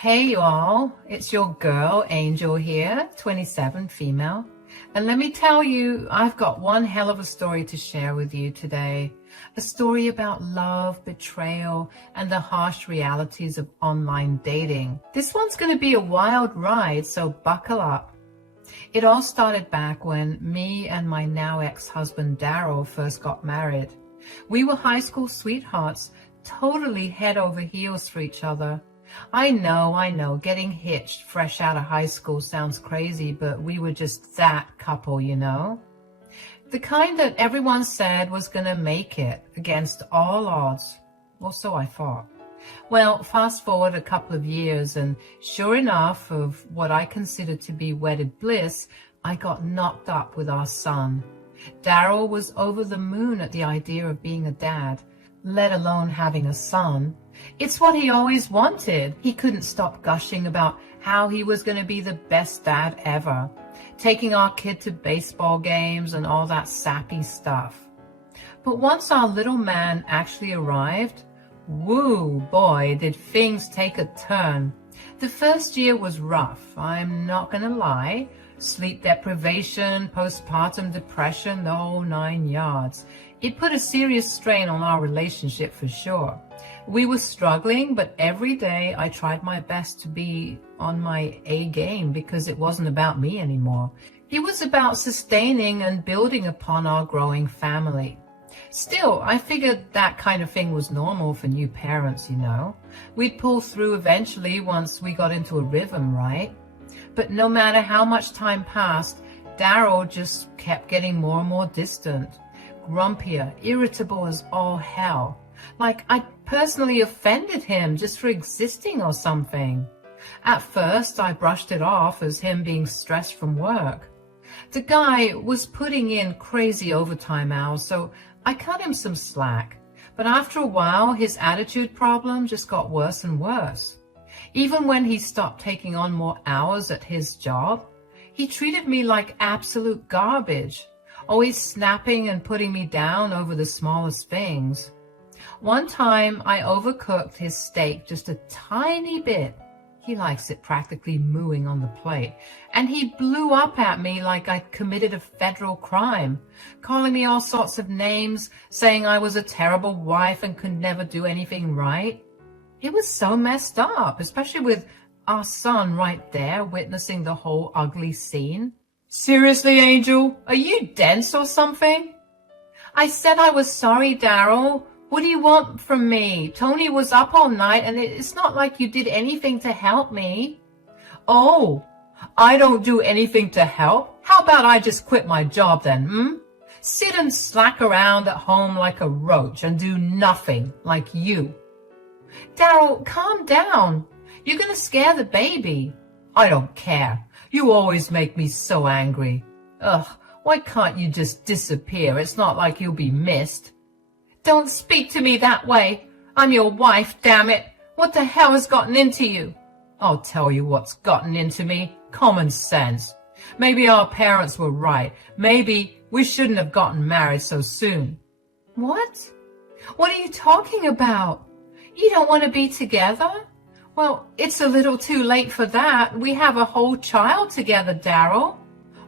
Hey y'all, it's your girl Angel here, 27, female. And let me tell you, I've got one hell of a story to share with you today. A story about love, betrayal, and the harsh realities of online dating. This one's going to be a wild ride, so buckle up. It all started back when me and my now ex-husband Daryl first got married. We were high school sweethearts, totally head over heels for each other. I know, getting hitched fresh out of high school sounds crazy, but we were just that couple, you know? The kind that everyone said was gonna make it against all odds. Or so I thought. Well, fast forward a couple of years, and sure enough, of what I considered to be wedded bliss, I got knocked up with our son. Daryl was over the moon at the idea of being a dad, let alone having a son. It's what he always wanted. He couldn't stop gushing about how he was going to be the best dad ever, taking our kid to baseball games and all that sappy stuff. But once our little man actually arrived, woo boy, did things take a turn. The first year was rough, I'm not going to lie. Sleep deprivation, postpartum depression, the whole 9 yards. It put a serious strain on our relationship for sure. We were struggling, but every day I tried my best to be on my A game because it wasn't about me anymore. It was about sustaining and building upon our growing family. Still, I figured that kind of thing was normal for new parents, you know. We'd pull through eventually once we got into a rhythm, right? But no matter how much time passed, Daryl just kept getting more and more distant, grumpier, irritable as all hell. Like I personally offended him just for existing or something. At first, I brushed it off as him being stressed from work. The guy was putting in crazy overtime hours, so I cut him some slack. But after a while, his attitude problem just got worse and worse. Even when he stopped taking on more hours at his job, he treated me like absolute garbage, always snapping and putting me down over the smallest things. One time, I overcooked his steak just a tiny bit. He likes it practically mooing on the plate. And he blew up at me like I'd committed a federal crime, calling me all sorts of names, saying I was a terrible wife and could never do anything right. It was so messed up, especially with our son right there witnessing the whole ugly scene. Seriously, Angel, are you dense or something? I said I was sorry, Daryl. What do you want from me? Tony was up all night and it's not like you did anything to help me. Oh, I don't do anything to help? How about I just quit my job then, Sit and slack around at home like a roach and do nothing like you. Daryl, calm down. You're going to scare the baby. I don't care. You always make me so angry. Ugh, why can't you just disappear? It's not like you'll be missed. Don't speak to me that way. I'm your wife, damn it. What the hell has gotten into you? I'll tell you what's gotten into me. Common sense. Maybe our parents were right. Maybe we shouldn't have gotten married so soon. What? What are you talking about? You don't want to be together? Well, it's a little too late for that. We have a whole child together, Daryl.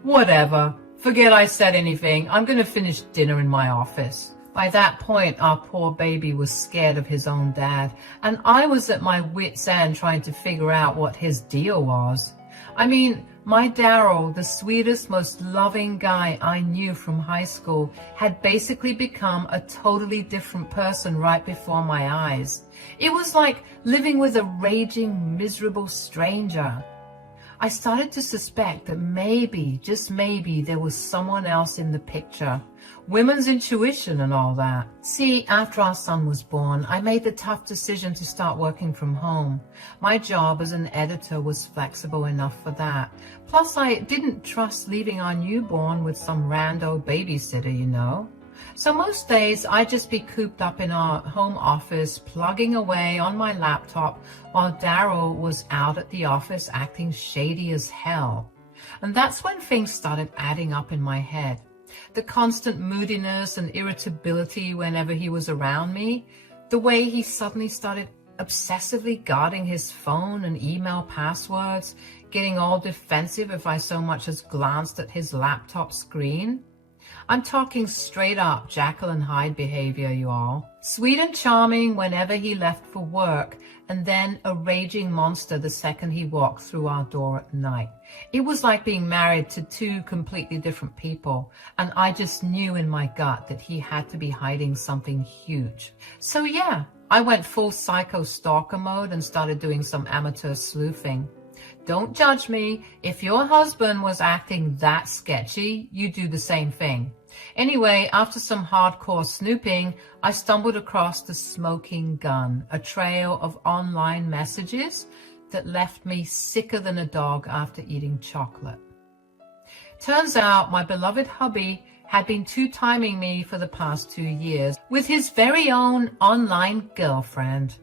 Whatever. Forget I said anything. I'm going to finish dinner in my office. By that point, our poor baby was scared of his own dad, and I was at my wit's end trying to figure out what his deal was. I mean, my Daryl, the sweetest, most loving guy I knew from high school, had basically become a totally different person right before my eyes. It was like living with a raging, miserable stranger. I started to suspect that maybe, just maybe, there was someone else in the picture. Women's intuition and all that. See, after our son was born, I made the tough decision to start working from home. My job as an editor was flexible enough for that. Plus, I didn't trust leaving our newborn with some rando babysitter, you know. So most days, I'd just be cooped up in our home office, plugging away on my laptop, while Daryl was out at the office acting shady as hell. And that's when things started adding up in my head. The constant moodiness and irritability whenever he was around me, the way he suddenly started obsessively guarding his phone and email passwords, getting all defensive if I so much as glanced at his laptop screen. I'm talking straight up Jekyll and Hyde behavior, you all. Sweet and charming whenever he left for work, and then a raging monster the second he walked through our door at night. It was like being married to two completely different people, and I just knew in my gut that he had to be hiding something huge. So yeah, I went full psycho stalker mode and started doing some amateur sleuthing. Don't judge me. If your husband was acting that sketchy, you do the same thing. Anyway, after some hardcore snooping, I stumbled across the smoking gun, a trail of online messages that left me sicker than a dog after eating chocolate. Turns out my beloved hubby had been two-timing me for the past 2 years with his very own online girlfriend.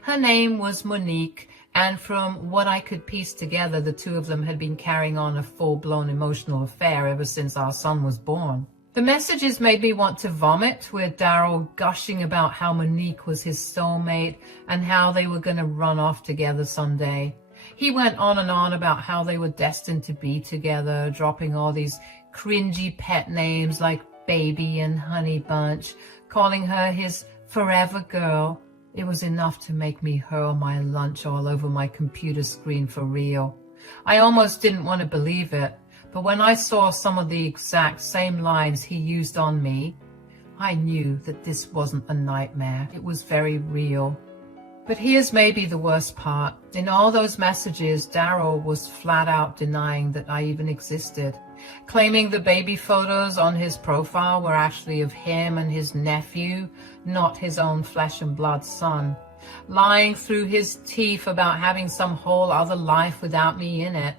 Her name was Monique, and from what I could piece together, the two of them had been carrying on a full-blown emotional affair ever since our son was born. The messages made me want to vomit, with Daryl gushing about how Monique was his soulmate and how they were going to run off together someday. He went on and on about how they were destined to be together, dropping all these cringy pet names like Baby and Honey Bunch, calling her his forever girl. It was enough to make me hurl my lunch all over my computer screen for real. I almost didn't want to believe it, but when I saw some of the exact same lines he used on me, I knew that this wasn't a nightmare. It was very real. But here's maybe the worst part. In all those messages, Daryl was flat out denying that I even existed, claiming the baby photos on his profile were actually of him and his nephew, not his own flesh and blood son, lying through his teeth about having some whole other life without me in it.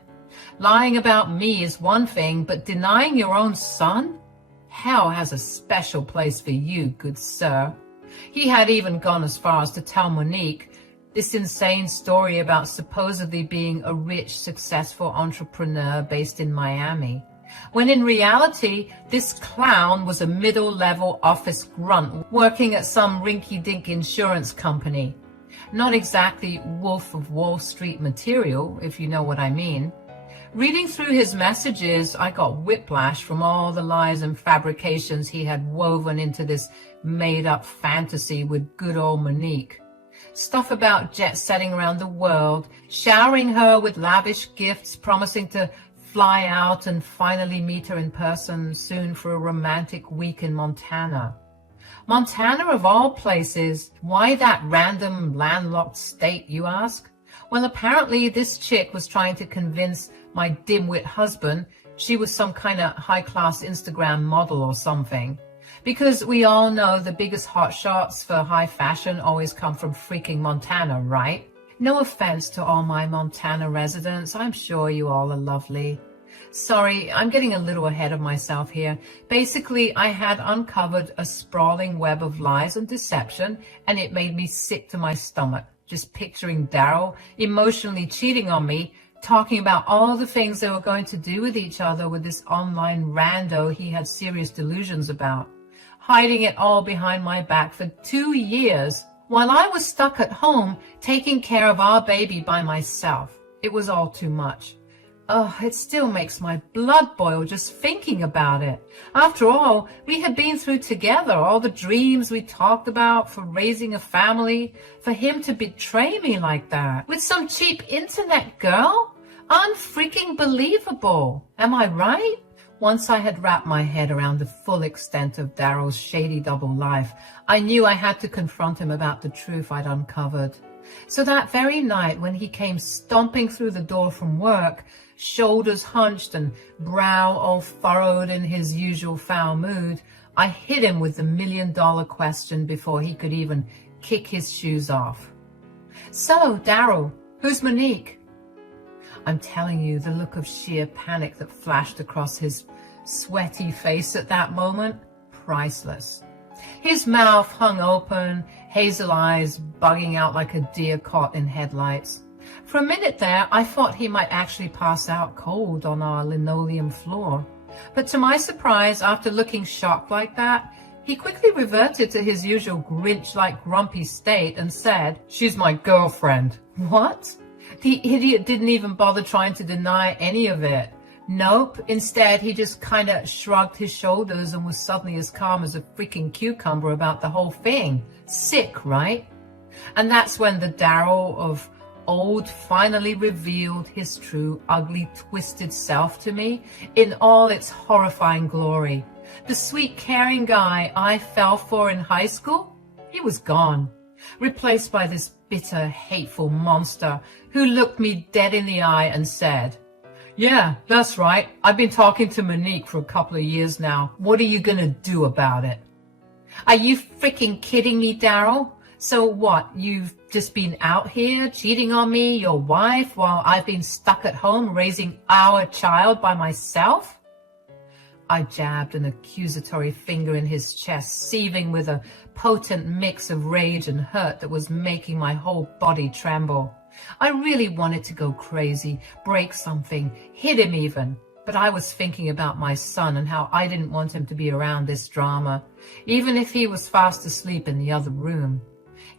Lying about me is one thing, but denying your own son? Hell has a special place for you, good sir. He had even gone as far as to tell Monique this insane story about supposedly being a rich, successful entrepreneur based in Miami, when in reality, this clown was a middle-level office grunt working at some rinky-dink insurance company. Not exactly Wolf of Wall Street material, if you know what I mean. Reading through his messages, I got whiplash from all the lies and fabrications he had woven into this made-up fantasy with good old Monique. Stuff about jet-setting around the world, showering her with lavish gifts, promising to fly out and finally meet her in person soon for a romantic week in Montana. Montana of all places. Why that random landlocked state, you ask? Well, apparently this chick was trying to convince my dimwit husband she was some kind of high-class Instagram model or something. Because we all know the biggest hotshots for high fashion always come from freaking Montana, right? No offense to all my Montana residents. I'm sure you all are lovely. Sorry, I'm getting a little ahead of myself here. Basically, I had uncovered a sprawling web of lies and deception, and it made me sick to my stomach. Just picturing Daryl emotionally cheating on me, talking about all the things they were going to do with each other with this online rando he had serious delusions about, hiding it all behind my back for 2 years while I was stuck at home taking care of our baby by myself. It was all too much. Oh, it still makes my blood boil just thinking about it. After all, we had been through together all the dreams we talked about for raising a family, for him to betray me like that with some cheap internet girl? Unfreaking believable. Am I right? Once I had wrapped my head around the full extent of Daryl's shady double life, I knew I had to confront him about the truth I'd uncovered. So that very night when he came stomping through the door from work, shoulders hunched and brow all furrowed in his usual foul mood, I hit him with the million-dollar question before he could even kick his shoes off. So, Daryl, who's Monique? I'm telling you, the look of sheer panic that flashed across his sweaty face at that moment, priceless. His mouth hung open, hazel eyes bugging out like a deer caught in headlights. For a minute there, I thought he might actually pass out cold on our linoleum floor. But to my surprise, after looking shocked like that, He quickly reverted to his usual Grinch-like grumpy state and said, "She's my girlfriend." What? The idiot didn't even bother trying to deny any of it. Nope. Instead, he just kind of shrugged his shoulders and was suddenly as calm as a freaking cucumber about the whole thing. Sick, right? And that's when the Daryl of old finally revealed his true, ugly, twisted self to me in all its horrifying glory. The sweet, caring guy I fell for in high school, he was gone, replaced by this bitter, hateful monster who looked me dead in the eye and said, "Yeah, that's right. I've been talking to Monique for a couple of years now. What are you gonna do about it?" Are you freaking kidding me, Daryl? So what, you've just been out here cheating on me, your wife, while I've been stuck at home raising our child by myself? I jabbed an accusatory finger in his chest, seething with a potent mix of rage and hurt that was making my whole body tremble. I really wanted to go crazy, break something, hit him even, but I was thinking about my son and how I didn't want him to be around this drama, even if he was fast asleep in the other room.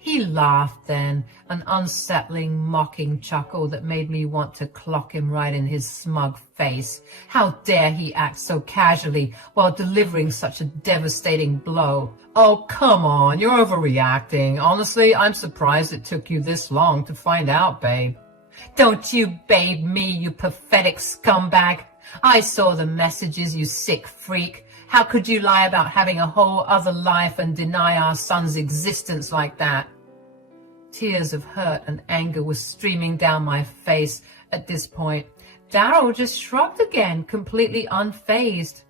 He laughed then, an unsettling, mocking chuckle that made me want to clock him right in his smug face. How dare he act so casually while delivering such a devastating blow? "Oh, come on, you're overreacting. Honestly, I'm surprised it took you this long to find out, babe." "Don't you babe me, you pathetic scumbag. I saw the messages, you sick freak. How could you lie about having a whole other life and deny our son's existence like that?" Tears of hurt and anger were streaming down my face at this point. Daryl just shrugged again, completely unfazed.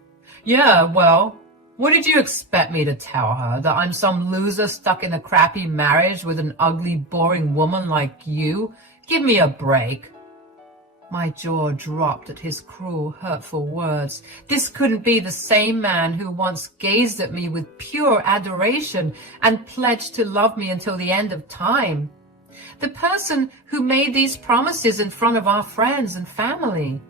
"Yeah, well, what did you expect me to tell her? That I'm some loser stuck in a crappy marriage with an ugly, boring woman like you? Give me a break." My jaw dropped at his cruel, hurtful words. This couldn't be the same man who once gazed at me with pure adoration and pledged to love me until the end of time. The person who made these promises in front of our friends and family.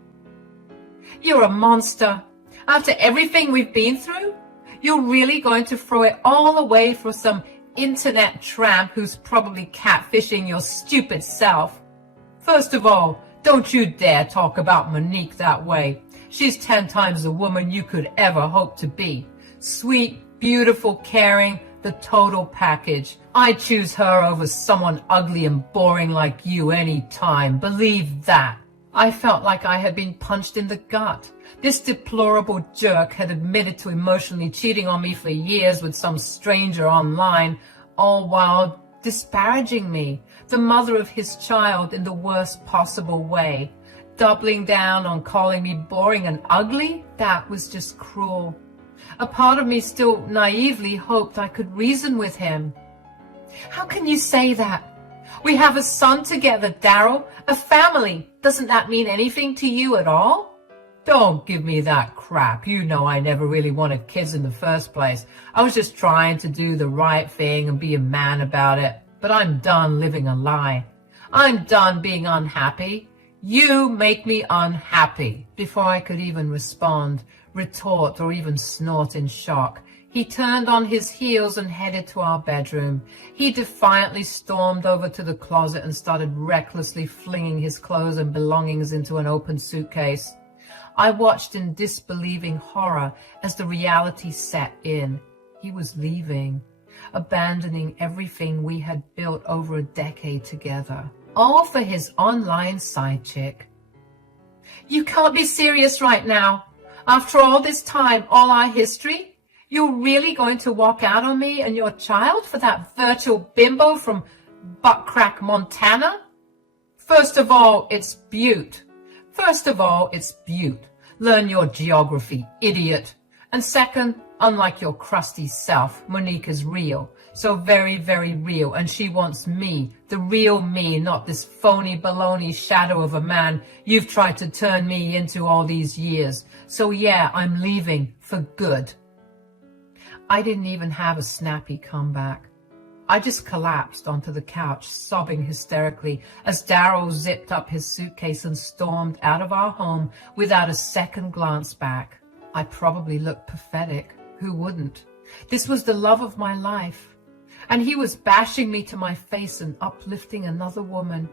"You're a monster. After everything we've been through, you're really going to throw it all away for some internet tramp who's probably catfishing your stupid self. First of all, don't you dare talk about Monique that way. She's 10 times the woman you could ever hope to be. Sweet, beautiful, caring, the total package. I'd choose her over someone ugly and boring like you any time. Believe that." I felt like I had been punched in the gut. This deplorable jerk had admitted to emotionally cheating on me for years with some stranger online, all while disparaging me, the mother of his child, in the worst possible way. Doubling down on calling me boring and ugly? That was just cruel. A part of me still naively hoped I could reason with him. "How can you say that? We have a son together, Daryl, a family. Doesn't that mean anything to you at all?" "Don't give me that crap. You know I never really wanted kids in the first place. I was just trying to do the right thing and be a man about it. But I'm done living a lie. I'm done being unhappy. You make me unhappy." Before I could even respond, retort, or even snort in shock, he turned on his heels and headed to our bedroom. He defiantly stormed over to the closet and started recklessly flinging his clothes and belongings into an open suitcase. I watched in disbelieving horror as the reality set in. He was leaving, abandoning everything we had built over a decade together, all for his online side chick. "You can't be serious right now. After all this time, all our history, you're really going to walk out on me and your child for that virtual bimbo from Buttcrack, Montana? First of all, it's Butte. Learn your geography, idiot. And second, unlike your crusty self, Monique is real. So very, very real. And she wants me, the real me, not this phony baloney shadow of a man you've tried to turn me into all these years. So yeah, I'm leaving for good." I didn't even have a snappy comeback. I just collapsed onto the couch, sobbing hysterically as Daryl zipped up his suitcase and stormed out of our home without a second glance back. I probably looked pathetic. Who wouldn't? This was the love of my life. And he was bashing me to my face and uplifting another woman.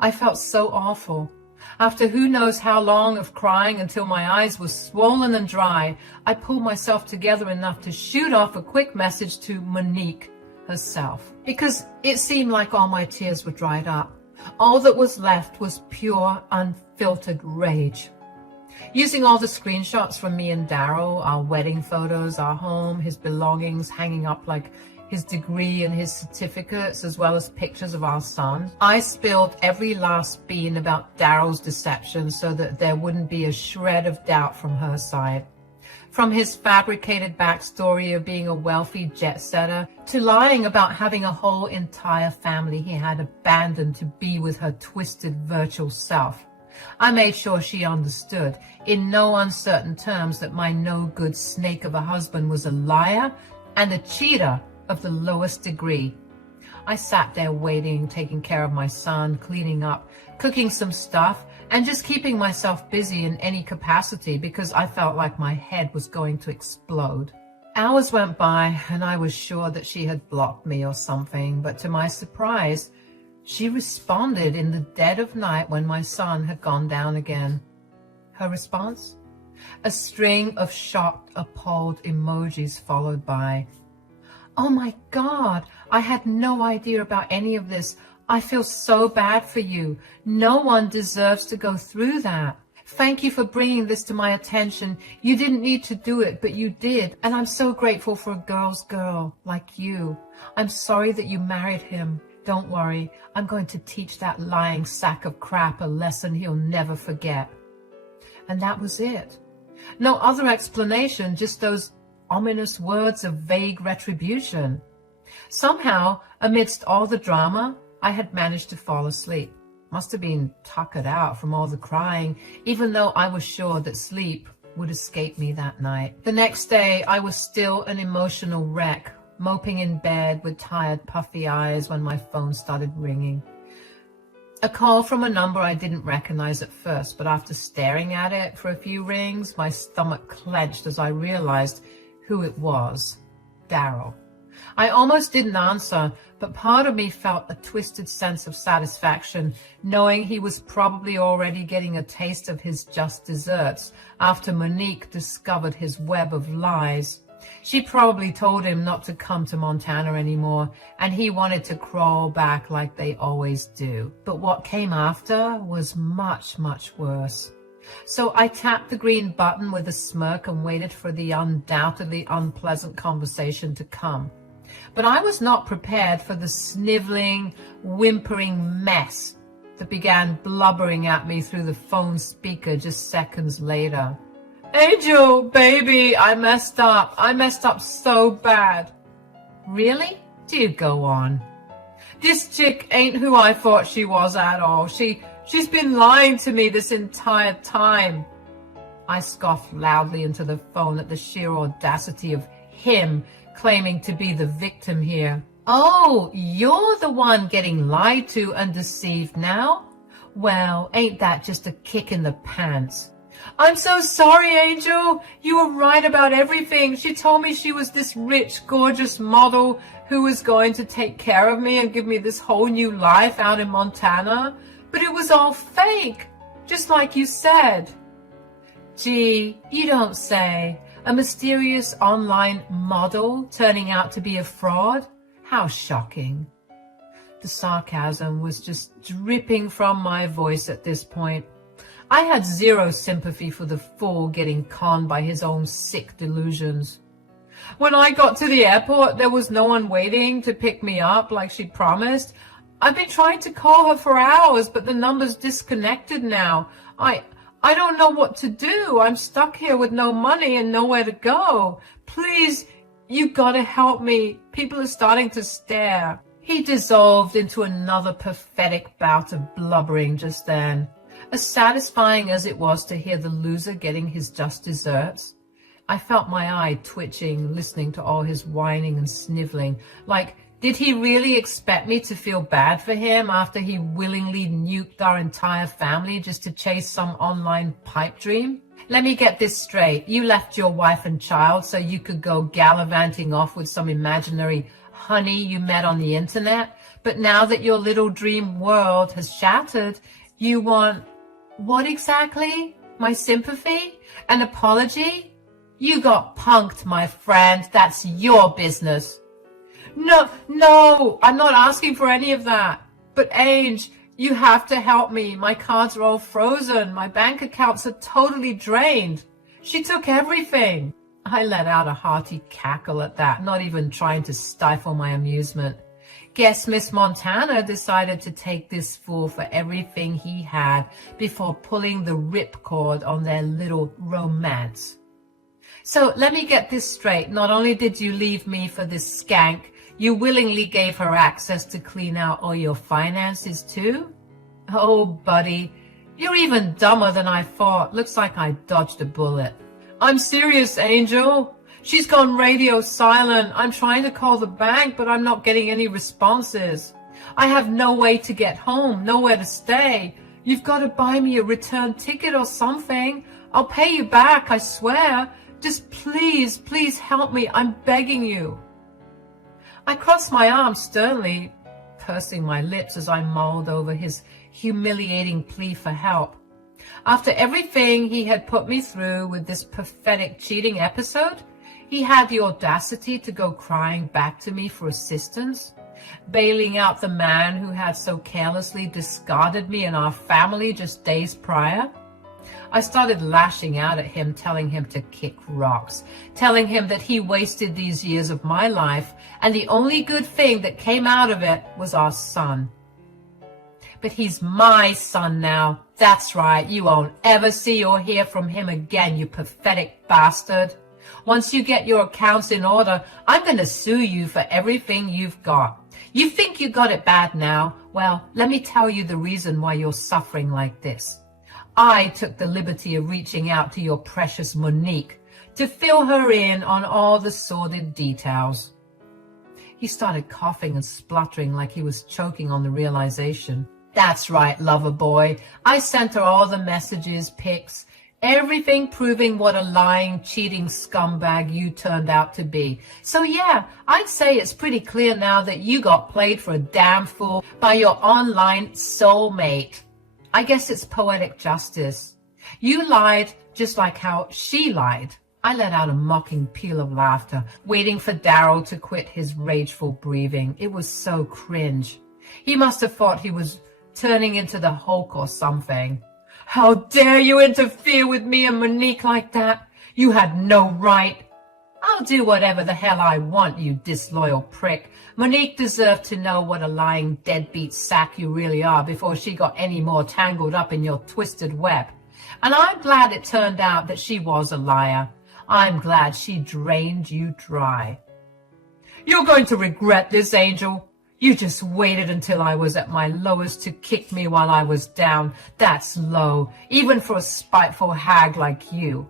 I felt so awful. After who knows how long of crying until my eyes were swollen and dry, I pulled myself together enough to shoot off a quick message to Monique herself, because it seemed like all my tears were dried up. All that was left was pure, unfiltered rage. Using all the screenshots from me and Daryl, our wedding photos, our home, his belongings hanging up like his degree and his certificates, as well as pictures of our son, I spilled every last bean about Daryl's deception so that there wouldn't be a shred of doubt from her side. From his fabricated backstory of being a wealthy jet setter to lying about having a whole entire family he had abandoned to be with her twisted virtual self. I made sure she understood in no uncertain terms that my no-good snake of a husband was a liar and a cheater of the lowest degree. I sat there waiting, taking care of my son, cleaning up, cooking some stuff, and just keeping myself busy in any capacity because I felt like my head was going to explode. Hours went by and I was sure that she had blocked me or something, but to my surprise, she responded in the dead of night when my son had gone down again. Her response? A string of shocked, appalled emojis followed by, "Oh my God, I had no idea about any of this. I feel so bad for you. No one deserves to go through that. Thank you for bringing this to my attention. You didn't need to do it, but you did. And I'm so grateful for a girl's girl like you. I'm sorry that you married him. Don't worry, I'm going to teach that lying sack of crap a lesson he'll never forget." And that was it. No other explanation, just those ominous words of vague retribution. Somehow, amidst all the drama, I had managed to fall asleep. Must have been tuckered out from all the crying, even though I was sure that sleep would escape me that night. The next day, I was still an emotional wreck, moping in bed with tired, puffy eyes when my phone started ringing. A call from a number I didn't recognize at first, but after staring at it for a few rings, my stomach clenched as I realized who it was. Daryl. I almost didn't answer, but part of me felt a twisted sense of satisfaction, knowing he was probably already getting a taste of his just desserts after Monique discovered his web of lies. She probably told him not to come to Montana anymore, and he wanted to crawl back like they always do. But what came after was much, much worse. So I tapped the green button with a smirk and waited for the undoubtedly unpleasant conversation to come. But I was not prepared for the sniveling, whimpering mess that began blubbering at me through the phone speaker just seconds later. "Angel, baby, I messed up. I messed up so bad." "Really? Do go on." "This chick ain't who I thought she was at all. She's been lying to me this entire time." I scoffed loudly into the phone at the sheer audacity of him claiming to be the victim here. "Oh, you're the one getting lied to and deceived now? Well, ain't that just a kick in the pants?" "I'm so sorry, Angel. You were right about everything. She told me she was this rich, gorgeous model who was going to take care of me and give me this whole new life out in Montana. But it was all fake, just like you said." "Gee, you don't say. A mysterious online model turning out to be a fraud? How shocking." The sarcasm was just dripping from my voice at this point. I had zero sympathy for the fool getting conned by his own sick delusions. "When I got to the airport, there was no one waiting to pick me up like she promised. I've been trying to call her for hours, but the number's disconnected now. I don't know what to do. I'm stuck here with no money and nowhere to go. Please, you gotta help me. People are starting to stare." He dissolved into another pathetic bout of blubbering just then. As satisfying as it was to hear the loser getting his just desserts, I felt my eye twitching, listening to all his whining and sniveling. Like, did he really expect me to feel bad for him after he willingly nuked our entire family just to chase some online pipe dream? Let me get this straight. You left your wife and child so you could go gallivanting off with some imaginary honey you met on the internet. But now that your little dream world has shattered, you want what exactly? My sympathy? An apology? You got punked, my friend. That's your business. No, I'm not asking for any of that. But Ange, you have to help me. My cards are all frozen. My bank accounts are totally drained. She took everything. I let out a hearty cackle at that, not even trying to stifle my amusement. Guess Miss Montana decided to take this fool for everything he had before pulling the ripcord on their little romance. So let me get this straight. Not only did you leave me for this skank, you willingly gave her access to clean out all your finances too? Oh, buddy, you're even dumber than I thought. Looks like I dodged a bullet. I'm serious, Angel. She's gone radio silent. I'm trying to call the bank, but I'm not getting any responses. I have no way to get home, nowhere to stay. You've got to buy me a return ticket or something. I'll pay you back, I swear. Just please help me. I'm begging you. I crossed my arms sternly, pursing my lips as I mulled over his humiliating plea for help. After everything he had put me through with this pathetic cheating episode, he had the audacity to go crying back to me for assistance, bailing out the man who had so carelessly discarded me and our family just days prior. I started lashing out at him, telling him to kick rocks, telling him that he wasted these years of my life, and the only good thing that came out of it was our son. But he's my son now. That's right. You won't ever see or hear from him again, you pathetic bastard. Once you get your accounts in order, I'm going to sue you for everything you've got. You think you got it bad now? Well, let me tell you the reason why you're suffering like this. I took the liberty of reaching out to your precious Monique to fill her in on all the sordid details. He started coughing and spluttering like he was choking on the realization. That's right, lover boy. I sent her all the messages, pics, everything proving what a lying, cheating scumbag you turned out to be. So yeah, I'd say it's pretty clear now that you got played for a damn fool by your online soulmate. I guess it's poetic justice. You lied just like how she lied. I let out a mocking peal of laughter, waiting for Daryl to quit his rageful breathing. It was so cringe. He must have thought he was turning into the Hulk or something. How dare you interfere with me and Monique like that? You had no right. I'll do whatever the hell I want, you disloyal prick. Monique deserved to know what a lying deadbeat sack you really are before she got any more tangled up in your twisted web. And I'm glad it turned out that she was a liar. I'm glad she drained you dry. You're going to regret this, Angel. You just waited until I was at my lowest to kick me while I was down. That's low, even for a spiteful hag like you.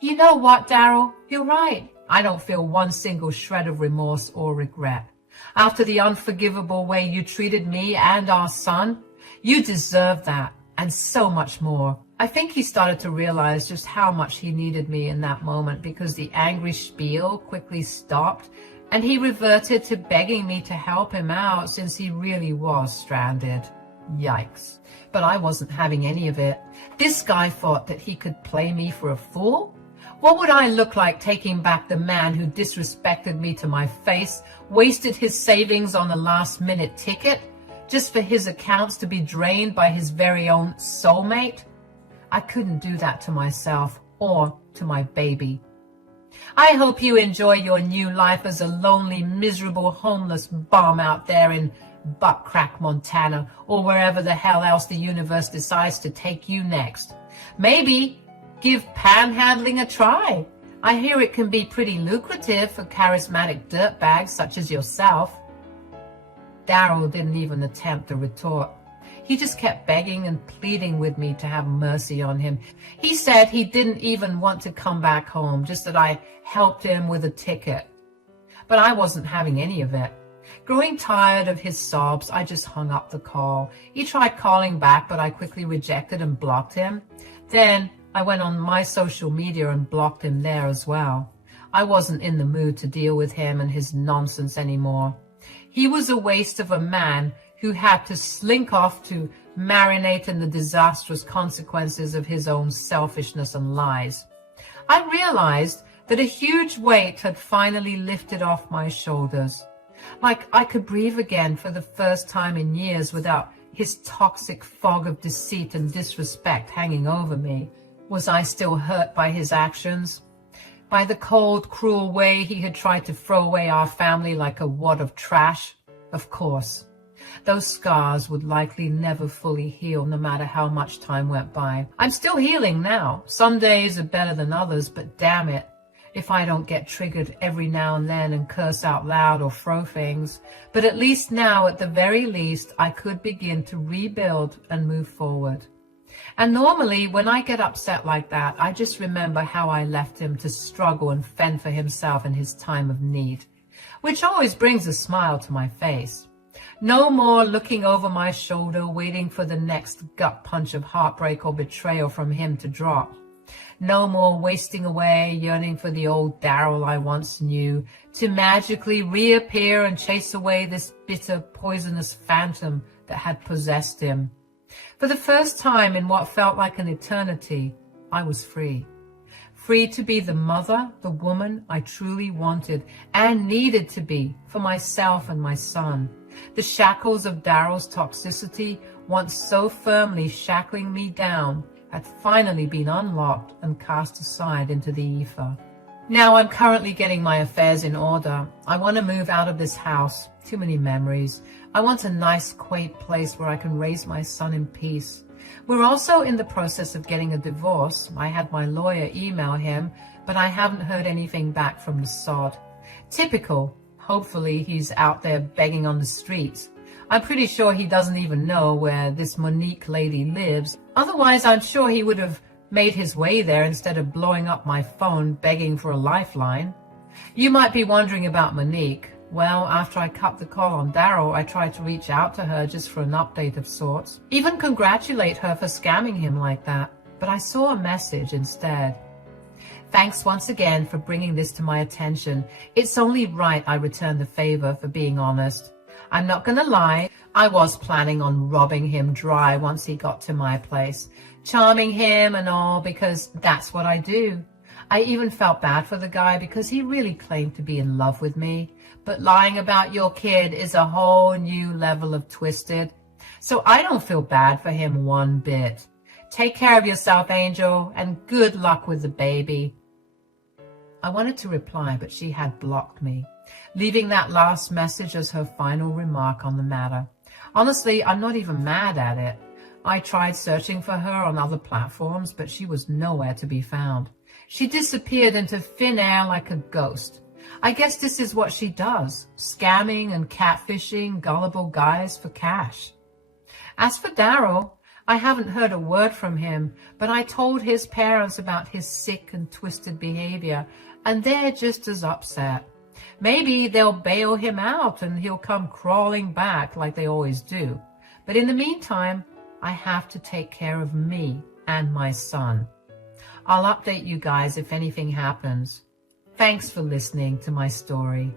You know what, Daryl? You're right. I don't feel one single shred of remorse or regret. After the unforgivable way you treated me and our son, you deserve that, and so much more. I think he started to realize just how much he needed me in that moment, because the angry spiel quickly stopped, and he reverted to begging me to help him out since he really was stranded. Yikes. But I wasn't having any of it. This guy thought that he could play me for a fool? What would I look like taking back the man who disrespected me to my face, wasted his savings on a last-minute ticket, just for his accounts to be drained by his very own soulmate? I couldn't do that to myself or to my baby. I hope you enjoy your new life as a lonely, miserable, homeless bum out there in Butt Crack, Montana, or wherever the hell else the universe decides to take you next. Maybe give panhandling a try. I hear it can be pretty lucrative for charismatic dirtbags such as yourself. Daryl didn't even attempt a retort. He just kept begging and pleading with me to have mercy on him. He said he didn't even want to come back home, just that I helped him with a ticket. But I wasn't having any of it. Growing tired of his sobs, I just hung up the call. He tried calling back, but I quickly rejected and blocked him. Then I went on my social media and blocked him there as well. I wasn't in the mood to deal with him and his nonsense anymore. He was a waste of a man who had to slink off to marinate in the disastrous consequences of his own selfishness and lies. I realized that a huge weight had finally lifted off my shoulders. Like I could breathe again for the first time in years without his toxic fog of deceit and disrespect hanging over me. Was I still hurt by his actions? By the cold, cruel way he had tried to throw away our family like a wad of trash? Of course. Those scars would likely never fully heal no matter how much time went by. I'm still healing now. Some days are better than others, but damn it, if I don't get triggered every now and then and curse out loud or throw things. But at least now, at the very least, I could begin to rebuild and move forward. And normally, when I get upset like that, I just remember how I left him to struggle and fend for himself in his time of need, which always brings a smile to my face. No more looking over my shoulder, waiting for the next gut punch of heartbreak or betrayal from him to drop. No more wasting away, yearning for the old Daryl I once knew, to magically reappear and chase away this bitter, poisonous phantom that had possessed him. For the first time in what felt like an eternity, I was free. Free to be the mother, the woman I truly wanted and needed to be for myself and my son. The shackles of Daryl's toxicity, once so firmly shackling me down, had finally been unlocked and cast aside into the ether. Now I'm currently getting my affairs in order. I want to move out of this house. Too many memories. I want a nice, quaint place where I can raise my son in peace. We're also in the process of getting a divorce. I had my lawyer email him, but I haven't heard anything back from the sod. Typical. Hopefully he's out there begging on the streets. I'm pretty sure he doesn't even know where this Monique lady lives. Otherwise, I'm sure he would have made his way there instead of blowing up my phone begging for a lifeline. You might be wondering about Monique. Well, after I cut the call on Daryl, I tried to reach out to her just for an update of sorts. Even congratulate her for scamming him like that. But I saw a message instead. Thanks once again for bringing this to my attention. It's only right I return the favor, for being honest. I'm not gonna lie, I was planning on robbing him dry once he got to my place. Charming him and all, because that's what I do. I even felt bad for the guy because he really claimed to be in love with me. But lying about your kid is a whole new level of twisted. So I don't feel bad for him one bit. Take care of yourself, Angel, and good luck with the baby. I wanted to reply, but she had blocked me, leaving that last message as her final remark on the matter. Honestly, I'm not even mad at it. I tried searching for her on other platforms, but she was nowhere to be found. She disappeared into thin air like a ghost. I guess this is what she does, scamming and catfishing gullible guys for cash. As for Daryl, I haven't heard a word from him, but I told his parents about his sick and twisted behavior, and they're just as upset. Maybe they'll bail him out and he'll come crawling back like they always do. But in the meantime, I have to take care of me and my son. I'll update you guys if anything happens. Thanks for listening to my story.